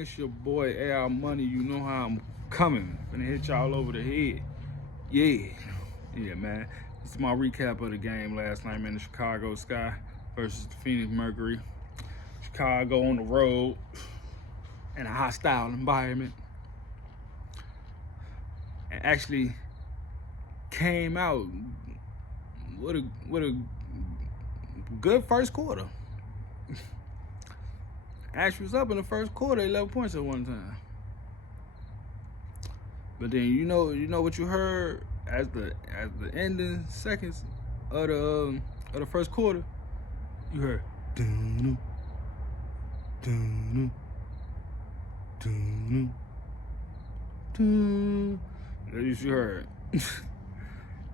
It's your boy AR Money. You know how I'm coming. Gonna hit y'all over the head. Yeah, man. This is my recap of the game last night, man. The Chicago Sky versus the Phoenix Mercury. Chicago on the road in a hostile environment, and actually came out with a good first quarter. Actually was up in the first quarter, 11 points at one time. But then you know what you heard as the ending seconds of the first quarter. You heard dun dun dun dun. That's what you heard.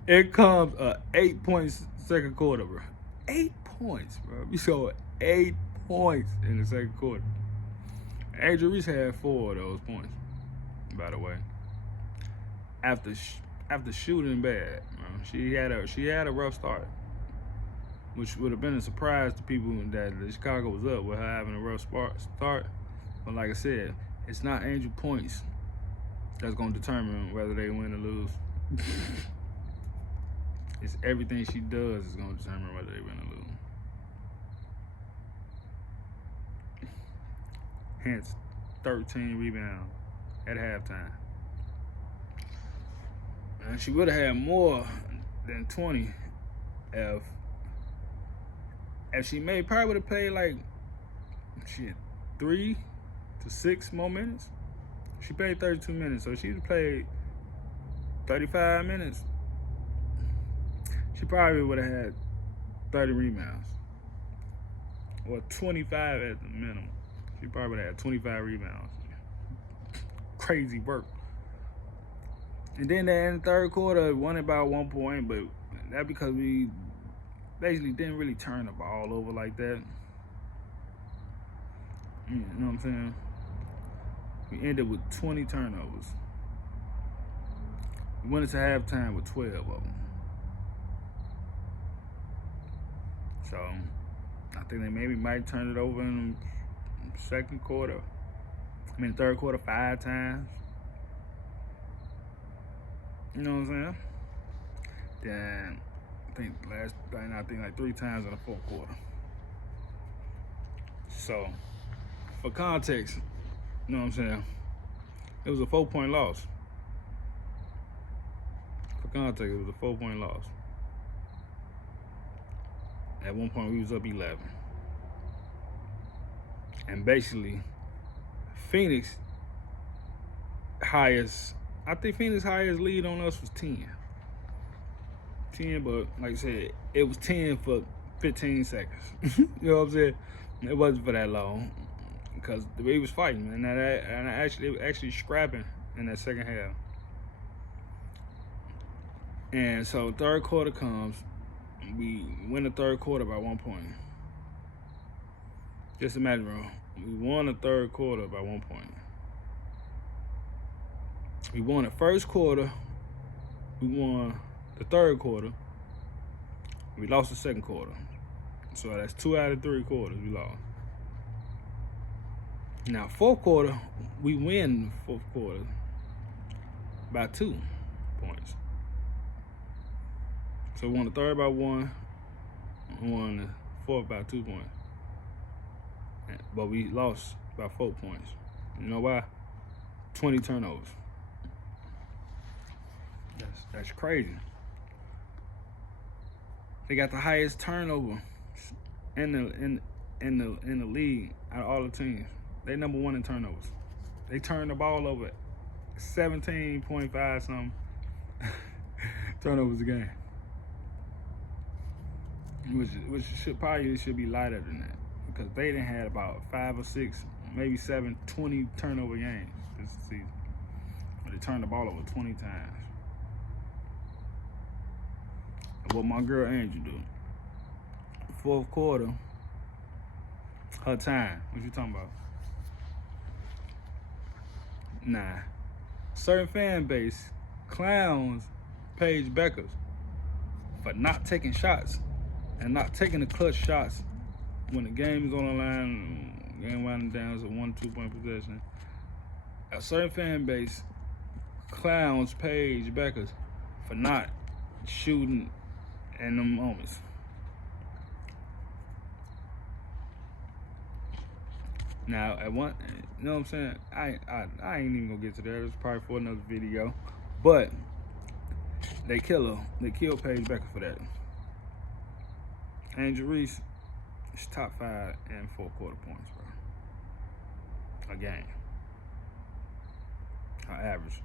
It comes a 8-point second quarter, bro. 8 points, bro. We saw 8 points in the second quarter. Angel Reese had 4 of those points, by the way. After shooting bad, bro. She had a rough start, which would have been a surprise to people that Chicago was up with her having a rough start. But like I said, it's not Angel points that's gonna determine whether they win or lose. It's everything she does is gonna determine whether they win or lose. Hence, 13 rebounds at halftime. And she would have had more than 20 if she probably would have played like 3 to 6 more minutes. She played 32 minutes, so she played 35 minutes. She probably would have had 30 rebounds or 25 at the minimum. She probably would have had 25 rebounds. Crazy work. And then in the third quarter, won it by 1 point, but that because we basically didn't really turn the ball over like that. You know what I'm saying? We ended with 20 turnovers. We went into halftime with 12 of them. So I think they maybe might turn it over in the second quarter. Third quarter 5 times. You know what I'm saying? Then I think like 3 times in the fourth quarter. So for context, you know what I'm saying? It was a 4-point loss. For context, it was a 4-point loss. At one point, we was up 11. And basically, Phoenix highest lead on us was 10. 10, but like I said, it was 10 for 15 seconds. You know what I'm saying? It wasn't for that long because the way he was fighting, and actually scrapping in that second half. And so third quarter comes, we win the third quarter by 1 point. Just imagine, bro. We won the third quarter by 1 point. We won the first quarter. We won the third quarter. We lost the second quarter. So that's 2 out of 3 quarters we lost. Now, fourth quarter, we win the fourth quarter by 2 points. So we won the third by 1. We won the fourth by 2 points. But we lost by 4 points. You know why? 20 turnovers. That's crazy. They got the highest turnover in the league out of all the teams. They number 1 in turnovers. They turn the ball over 17.5 something turnovers a game. Which should be lighter than that. Because they done had about 5 or 6, maybe 7, 20 turnover games this season. But they turned the ball over 20 times. And what my girl Angel do? Fourth quarter, her time. What you talking about? Nah. Certain fan base clowns Paige Beckers for not taking shots and not taking the clutch shots when the game is on the line, Game winding down is a 1-2 point possession. A certain fan base clowns Paige Beckers for not shooting in them moments. Now, at one, you know what I'm saying? I ain't even gonna get to that. It's probably for another video. But they kill her. They kill Paige Becker for that. Angel Reese is top 5 in 4 quarter points, bro. A game. Her average.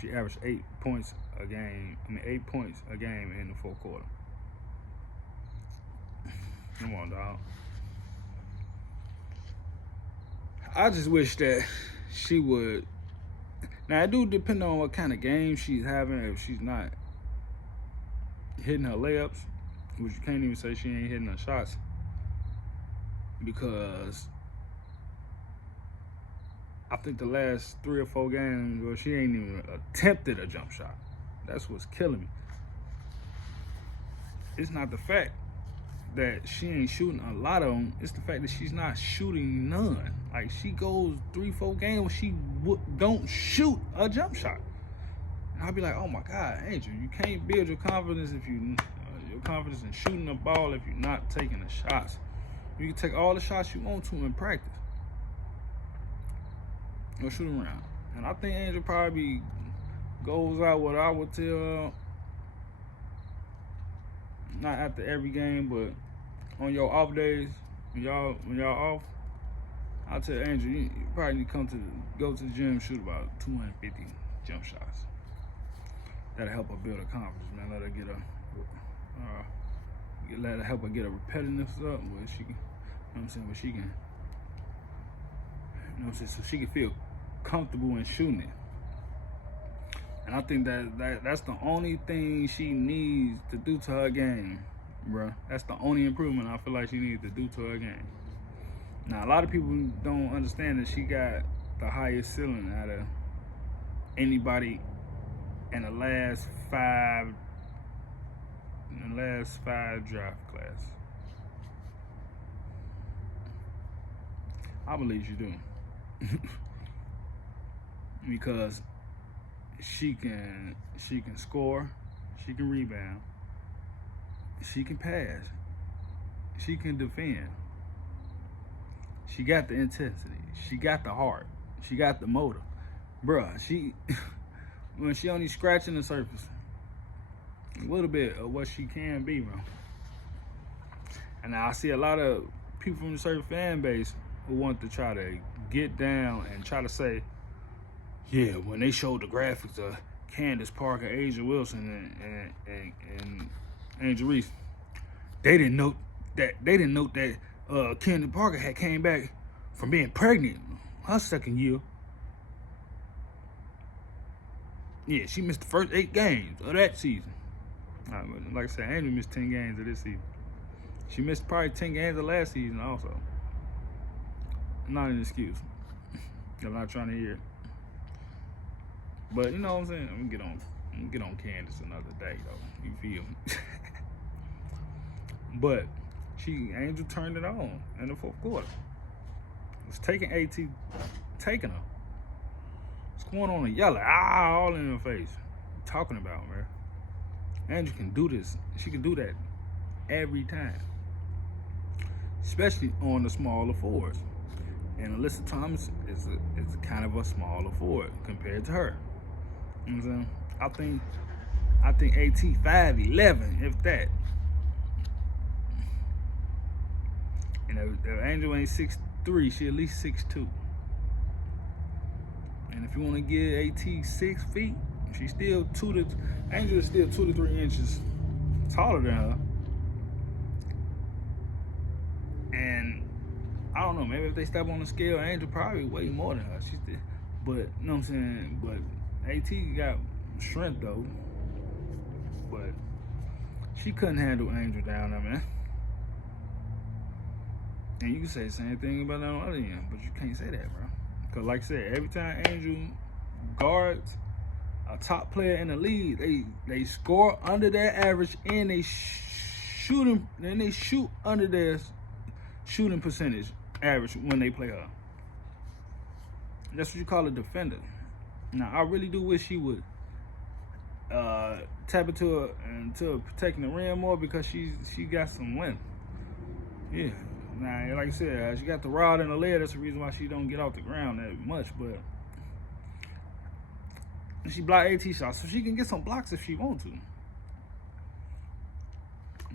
She averaged 8 points a game. 8 points a game in the 4th quarter. Come on, dog. I just wish that she would. Now, it do depend on what kind of game she's having. If she's not hitting her layups, which you can't even say she ain't hitting her shots, because I think the last 3 or 4 games where she ain't even attempted a jump shot. That's what's killing me. It's not the fact that she ain't shooting a lot of them. It's the fact that she's not shooting none. Like, she goes 3-4 games where she don't shoot a jump shot. And I'll be like, oh my God, Angel, you can't build your confidence if you your confidence in shooting the ball if you're not taking the shots. You can take all the shots you want to in practice. Go shoot around. And I think Angel probably goes out what I would tell, not after every game, but on your off days, when y'all off, I'll tell Angel, you probably need to go to the gym, shoot about 250 jump shots. That'll help her build her confidence, man. Let her get help her get a repetitiveness up, where she can, you know what I'm saying, where she can, you know what I'm saying, so she can feel comfortable in shooting it. And I think that's the only thing she needs to do to her game, bruh. That's the only improvement I feel like she needs to do to her game. Now, a lot of people don't understand that she got the highest ceiling out of anybody in the last 5 draft class. I believe she do. Because she can score, she can rebound, she can pass, she can defend. She got the intensity, she got the heart, she got the motor. Bruh, when she only scratching the surface, a little bit of what she can be, bro. And now I see a lot of people from a certain fan base who want to try to get down and try to say, yeah, when they showed the graphics of Candace Parker, Asia Wilson, and Angel Reese, they didn't note that Candace Parker had came back from being pregnant her 2nd year. Yeah, she missed the first 8 games of that season. Like I said, Angel missed 10 games of this season. She missed probably 10 games of last season also. Not an excuse. I'm not trying to hear it. But you know what I'm saying? I'm gonna get on Candace another day though. You feel me? But Angel turned it on in the 4th quarter. It was taking her. What's going on in yellow? All in her face. What you talking about, man? Angel can do this. She can do that every time. Especially on the smaller forwards. And Alyssa Thomas is kind of a smaller forward compared to her. You know what I'm saying? I think AT 5'11", if that. And if Angel ain't 6'3", she at least 6'2". And if you want to give AT 6 feet, she's still Angel is still 2 to 3 inches taller than her. And I don't know, maybe if they step on the scale, Angel probably way more than her. She's still, but you know what I'm saying? But AT got strength though. But she couldn't handle Angel down there, man. And you can say the same thing about that on the other end, but you can't say that, bro. Because like I said, every time Angel guards a top player in the league, they score under their average and they shoot under their shooting percentage average when they play her. That's what you call a defender. Now, I really do wish she would tap into protecting the rim more, because she got some length. Yeah. Now, like I said, she got the rod in the leg. That's the reason why she don't get off the ground that much. But she blocked 18 shots, so she can get some blocks if she wants to.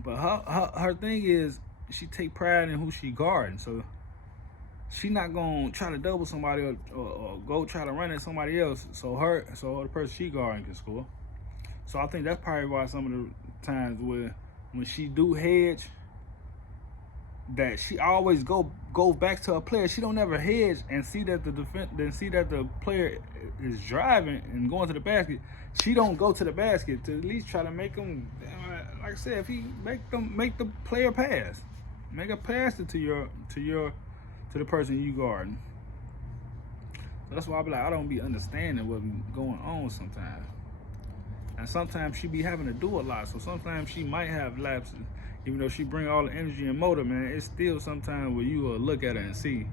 But her thing is, she take pride in who she guarding. So she not gonna try to double somebody or go try to run at somebody else. So the person she guarding can score. So I think that's probably why some of the times when she do hedge, that she always go back to a player. She don't ever hedge and see that the player is driving and going to the basket. She don't go to the basket to at least try to make them. Like I said, if he make the player pass, make a pass it to the person you guarding. So that's why I be like, I don't be understanding what be going on sometimes. And sometimes she be having to do a lot. So sometimes she might have lapses. Even though she bring all the energy and motor, man, it's still sometimes where you will look at her and see,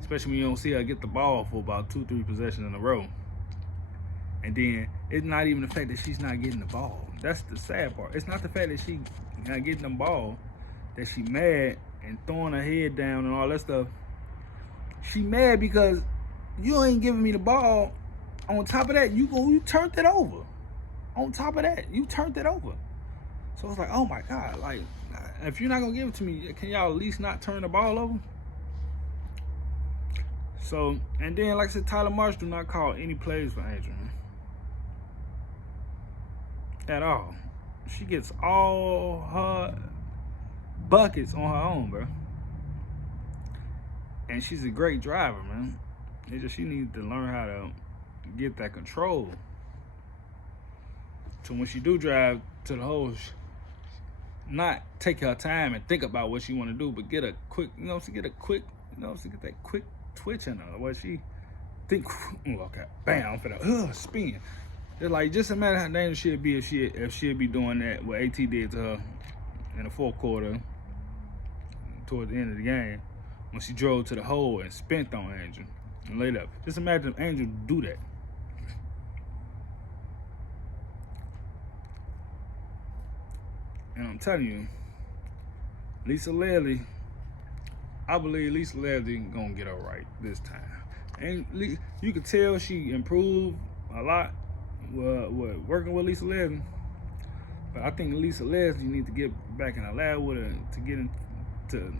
especially when you don't see her get the ball for about 2-3 possessions in a row. And then it's not even the fact that she's not getting the ball. That's the sad part. It's not the fact that she not getting the ball, that she mad and throwing her head down and all that stuff. She mad because you ain't giving me the ball. On top of that, you turned it over. On top of that, you turned it over. So it's like, oh my God, like, if you're not gonna give it to me, can y'all at least not turn the ball over? So, and then like I said, Tyler Marsh do not call any plays for Angel, man. At all. She gets all her buckets on her own, bro. And she's a great driver, man. It's just she needs to learn how to get that control. So when she do drive to the hole, not take her time and think about what she want to do, but get a quick, get that quick twitch in her, where she think, okay, bam, I'm finna spin. It's like, just imagine how dangerous she'd be if she'd be doing that, what AT did to her in the fourth quarter, towards the end of the game, when she drove to the hole and spent on Angel and laid up. Just imagine if Angel do that. And I'm telling you, Lisa Leslie, I believe Lisa Leslie gonna get her right this time. And you can tell she improved a lot working with Lisa Leslie. But I think Lisa Leslie needs to get back in the lab with her to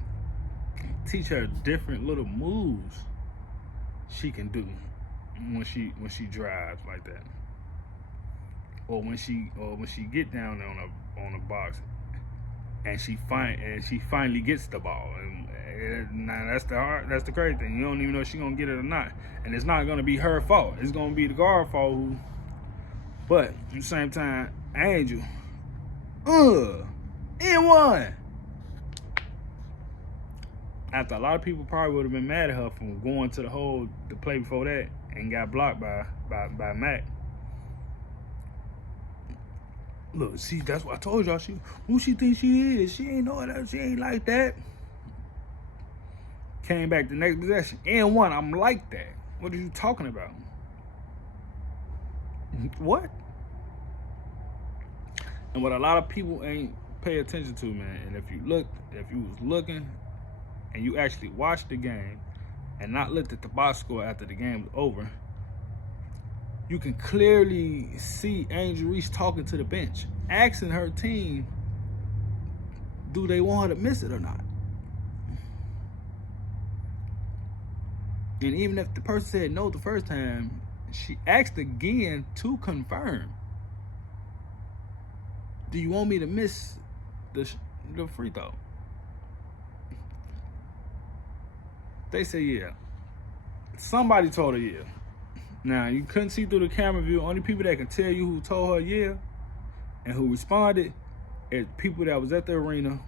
teach her different little moves she can do when she drives like that. Or when she get down on a box and she finally gets the ball, and now that's the crazy thing. You don't even know if she's gonna get it or not, and it's not gonna be her fault. It's gonna be the guard fault. But at the same time, Angel, N1. After a lot of people probably would have been mad at her from going to the hole the play before that and got blocked by Mac. Look, see, that's what I told y'all. Who she thinks she is? She ain't know that. She ain't like that. Came back the next possession. N1, I'm like that. What are you talking about? What? And what a lot of people ain't pay attention to, man. And if you was looking and you actually watched the game and not looked at the box score after the game was over, you can clearly see Angel Reese talking to the bench, asking her team, do they want her to miss it or not? And even if the person said no the first time, she asked again to confirm. Do you want me to miss the free throw? They say yeah. Somebody told her yeah. Now, you couldn't see through the camera view. Only people that can tell you who told her yeah and who responded is people that was at the arena.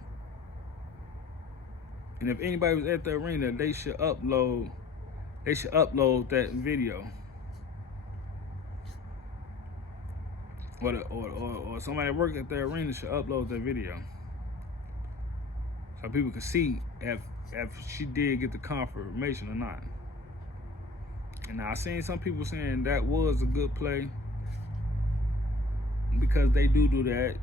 And if anybody was at the arena, they should upload that video. Or somebody that worked at the arena should upload that video. so people could see if she did get the confirmation or not. And I seen some people saying that was a good play because they do that,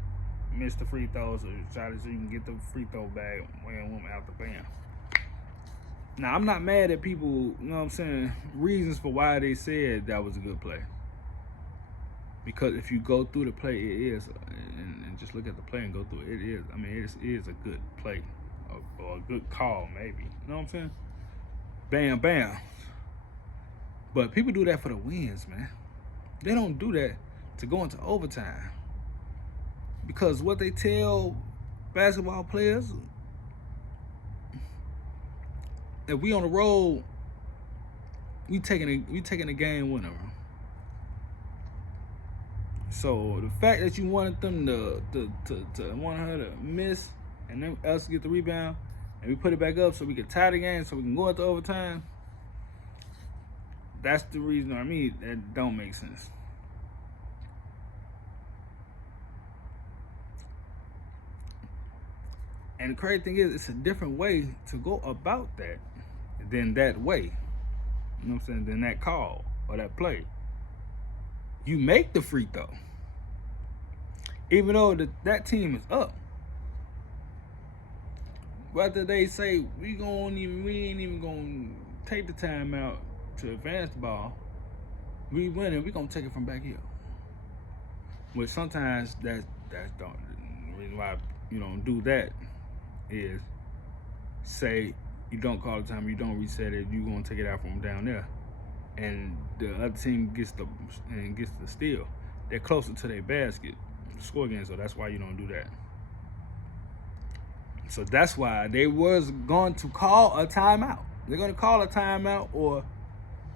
miss the free throws or try to so you can get the free throw bag when out the band. Now I'm not mad at people, you know what I'm saying, reasons for why they said that was a good play. Because if you go through the play, it is, and just look at the play and go through it, it is. I mean, it is a good play or a good call, maybe. You know what I'm saying? Bam, bam. But people do that for the wins, man. They don't do that to go into overtime. Because what they tell basketball players, if we on the road, we taking a game winner. So the fact that you wanted them to want her to miss and then us get the rebound and we put it back up so we can tie the game so we can go into overtime, that's the reason. I mean, that don't make sense. And the crazy thing is, it's a different way to go about that than that way. You know what I'm saying? Than that call or that play. You make the free throw. Even though that team is up. Whether they say we ain't even gonna take the time out to advance the ball, we winning, we gonna take it from back here. Which sometimes that's the reason why you don't do that is say you don't call the time, you don't reset it, you gonna take it out from down there, and the other team gets the steal. They're closer to their basket, score again, so that's why you don't do that. So that's why they was going to call a timeout. They're gonna call a timeout, or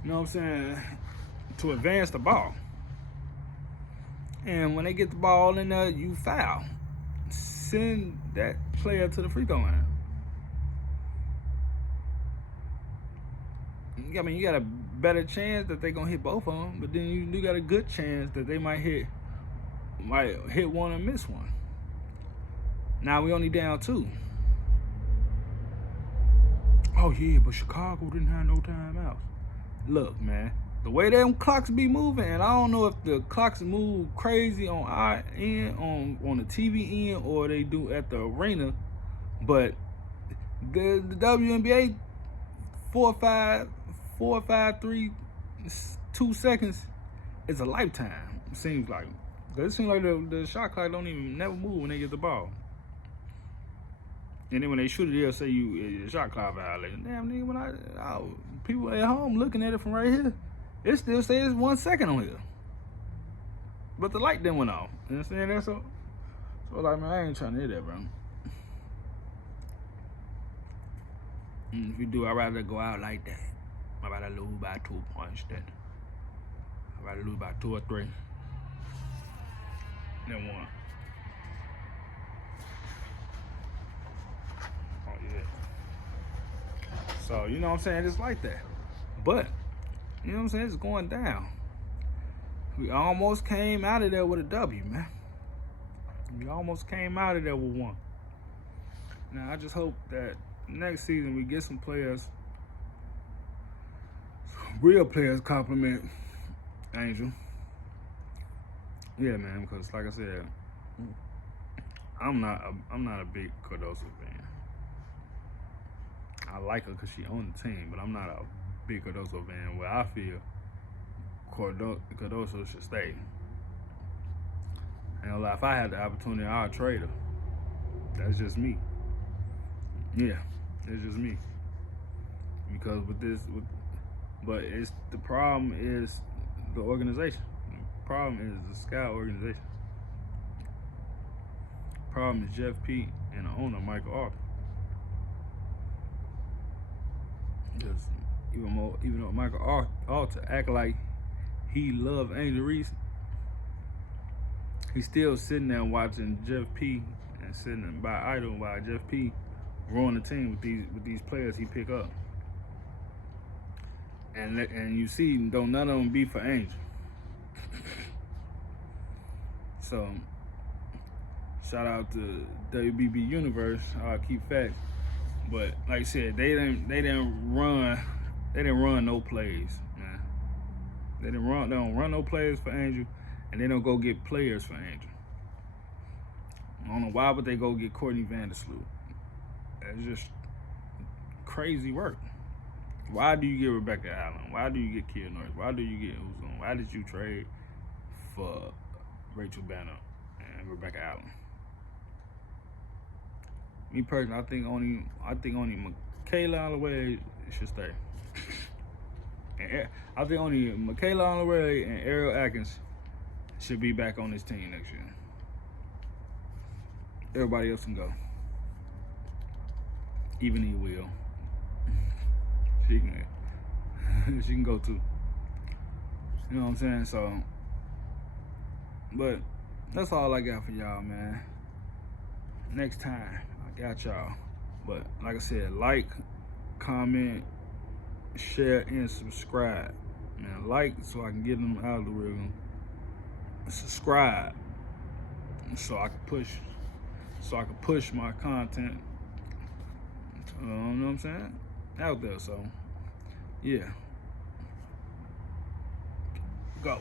you know what I'm saying, to advance the ball. And when they get the ball in there, you foul. Send that player to the free throw line. I mean, you got a better chance that they're gonna hit both of them, but then you do got a good chance that they might hit one and miss one. Now we only down 2. Oh yeah, but Chicago didn't have no timeouts. Look, man, the way them clocks be moving, and I don't know if the clocks move crazy on our end, on the TV end, or they do at the arena, but the WNBA 4 or 5 3 2 seconds is a lifetime. It seems like. It seems like the shot clock don't even never move when they get the ball. And then when they shoot it, they'll say you shot clock violation. Damn, nigga, people at home looking at it from right here, it still says 1 second on here. But the light then went off. You understand that? So like, man, I ain't trying to hear that, bro. And if you do, I'd rather go out like that. I'd rather lose by 2 points than I'd rather lose by 2 or 3 than 1. Oh yeah. So you know what I'm saying? It's like that. But you know what I'm saying? It's going down. We almost came out of there with a W, man. We almost came out of there with 1. Now I just hope that next season we get some players, real players, compliment Angel. Yeah, man, because like I said, I'm not a big Cardoso fan. I like her because she on the team, but I'm not a big Cardoso fan. Where I feel Cardoso should stay. And if I had the opportunity, I'd trade her. That's just me. Yeah, it's just me. Because but the problem is the organization. The problem is the Scout organization. The problem is Jeff P. and the owner, Michael Arthur. Because even though Michael Arthur act like he loved Angel Reese, he's still sitting there watching Jeff P. and sitting by idle while Jeff P. ruin the team with these players he pick up. And you see, don't none of them be for Angel. So shout out to WBB Universe, Keep Facts. But like I said, they didn't run no plays, man. They don't run no plays for Angel, and they don't go get players for Angel. I don't know why would they go get Courtney Vandersloot. It's just crazy work. Why do you get Rebecca Allen? Why do you get Kia Norris? Why do you get Uzun? Why did you trade for Rachel Banner and Rebecca Allen? Me personally, I think only Michaela Holloway should stay. And I think only Michaela Holloway and Ariel Atkins should be back on this team next year. Everybody else can go. Even he will. She can go too. You know what I'm saying? So, but that's all I got for y'all, man. Next time, I got y'all. But like I said, like, comment, share, and subscribe. Man, like so I can get them algorithm. Subscribe so I can push my content. You know what I'm saying? Out there. So, yeah. Go.